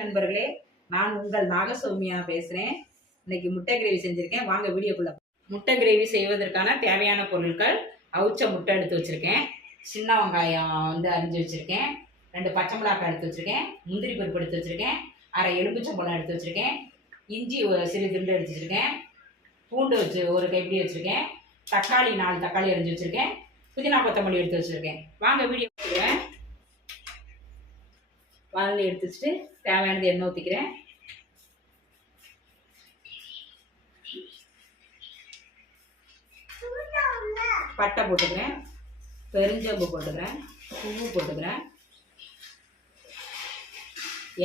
நண்பர்களே நான் உங்கள் நாகசௌமியா பேசுகிறேன் இன்னைக்கு முட்டை கிரேவி செஞ்சுருக்கேன். வாங்க வீடியோக்குள்ள முட்டை கிரேவி செய்வதற்கான தேவையான பொருட்கள் அவிச்ச முட்டை எடுத்து வச்சுருக்கேன். சின்ன வெங்காயம் வந்து அரிஞ்சு வச்சுருக்கேன். ரெண்டு பச்சை மிளகாய் எடுத்து வச்சுருக்கேன். முந்திரி பருப்பு எடுத்து வச்சுருக்கேன். அரை எலுமிச்சம்பழம் எடுத்து வச்சுருக்கேன். இஞ்சி ஒரு சிறு துண்டு எடுத்து வச்சுருக்கேன். பூண்டு வச்சு ஒரு கைப்பிடி வச்சுருக்கேன். தக்காளி நாலு தக்காளி அரிஞ்சு வச்சுருக்கேன். புதினா கொத்தமல்லி எடுத்து வச்சுருக்கேன். வாங்க வீடியோ வச்சுக்கிறேன் எடுத்து வச்சுட்டு தேவையானது எண்ணெய் ஊற்றிக்கிறேன் பட்டை போட்டுக்கிறேன். பெருஞ்சம்பு போட்டுக்கிறேன். பூவு போட்டுக்கிறேன்.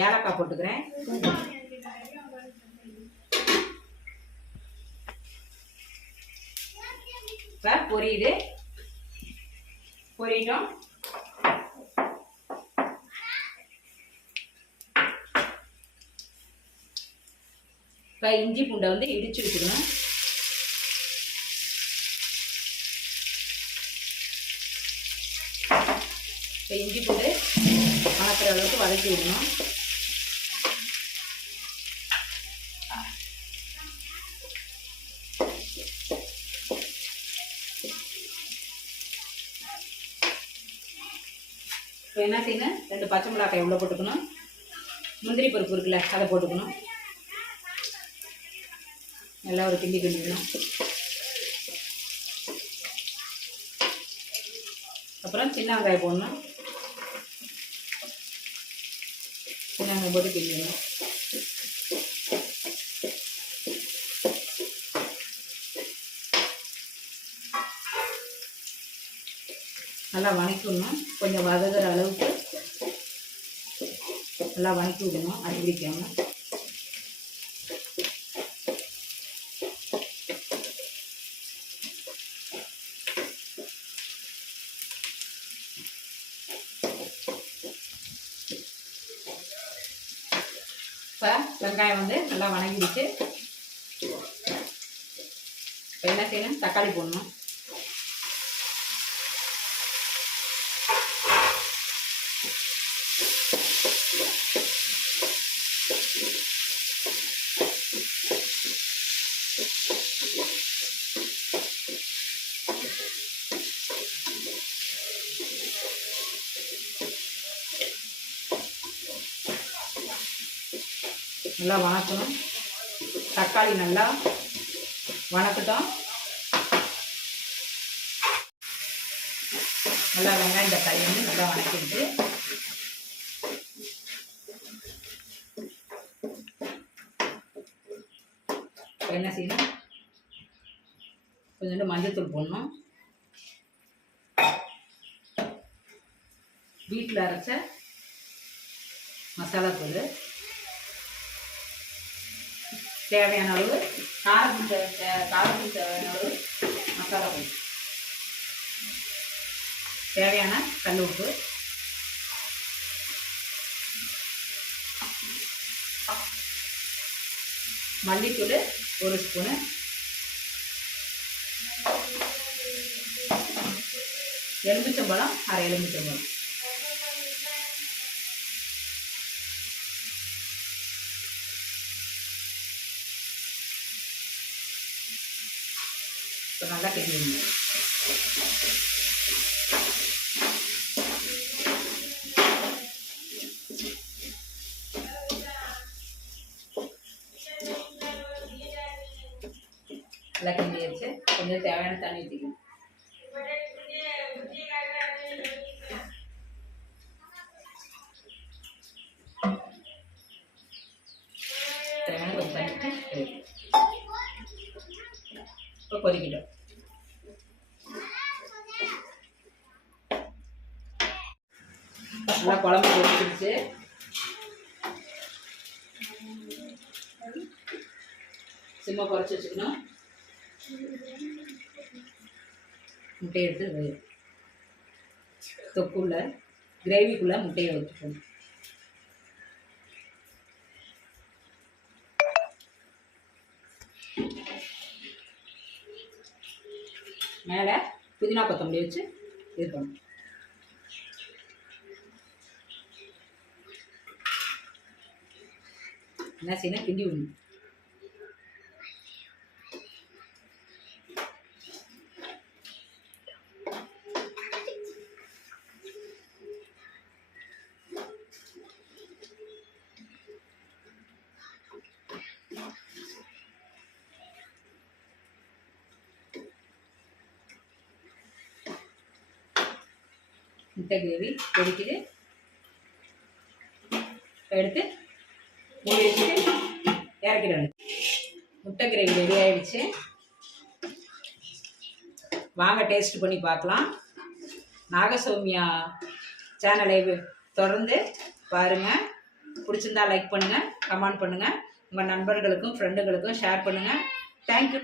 ஏலக்காய் போட்டுக்கிறேன். இப்போ பொரியுது. பொரியட்டும். இப்போ இஞ்சி பூண்டை வந்து இடிச்சு வச்சுக்கணும். இப்போ இஞ்சி பூண்டு வணக்கிற அளவுக்கு வதக்கி விடணும். இப்போ என்ன செய்யணும்? ரெண்டு பச்சை மிளகாய் எவ்வளோ போட்டுக்கணும்? முந்திரி பருப்பு இருக்குல்ல அதை போட்டுக்கணும். நல்லா ஒரு கிண்டி கிண்டிடணும் அப்புறம் சின்ன வெங்காயம் போடணும். சின்ன வெங்காயம் போட்டு கிண்டிடணும் நல்லா வணக்கிடணும். கொஞ்சம் வதங்குற அளவுக்கு நல்லா வணக்கி விடணும். அடி இப்போ வெங்காயம் வந்து நல்லா வணங்கிடுச்சு. இப்போ என்ன செய்யணும்? தக்காளி போடணும். நல்லா வணக்கணும் தக்காளி நல்லா வணக்கட்டும். நல்லா வெங்காயம் தக்காளி வந்து நல்லா வணக்கிடுச்சு என்ன செய்யணும்? கொஞ்சோண்டு மஞ்சத்தூள் போடணும். வீட்டில் அரைச்ச மசாலா பொருள் தேவையான அளவு காரத்துக்கு தே- காரத்துக்கு தேவையான அளவு மசாலா பொடி. தேவையான கல் உப்பு. மல்லித்தூள் ஒரு ஸ்பூனு. எலுமிச்சம்பழம் அரை எலுமிச்சம்பழம். இப்போ நல்லா கிண்டிடுங்க. நல்லா கிண்டி வச்சு கொஞ்சம் தேவையான தண்ணி ஊற்றிக்கணும் தேவையான கொஞ்சம் தண்ணி ஊத்தி இப்போ நல்லா குழம்பு கொதிச்சிருச்சு சிம்மை குறைச்சி வச்சுக்கணும். முட்டையை எடுத்து தொக்குள்ள கிரேவிக்குள்ளே முட்டையை வச்சுக்கணும். மேலே புதினா கொத்தமல்லி வச்சு இது பண்ணும் என்ன செய்யணும்? கிண்டி விடணும். முட்டை கிரேவி கொதிக்குது எடுத்து மூடி வச்சுட்டு இறக்கிடணும். முட்டை கிரேவி ரெடி ஆயிடுச்சு. வாங்க டேஸ்ட் பண்ணி பார்க்கலாம். நாகசௌமியா சேனலை தொடர்ந்து பாருங்கள் பிடிச்சிருந்தா லைக் பண்ணுங்கள் கமெண்ட் பண்ணுங்கள் உங்கள் நண்பர்களுக்கும் ஃப்ரெண்டுகளுக்கும் ஷேர் பண்ணுங்கள் தேங்க்யூ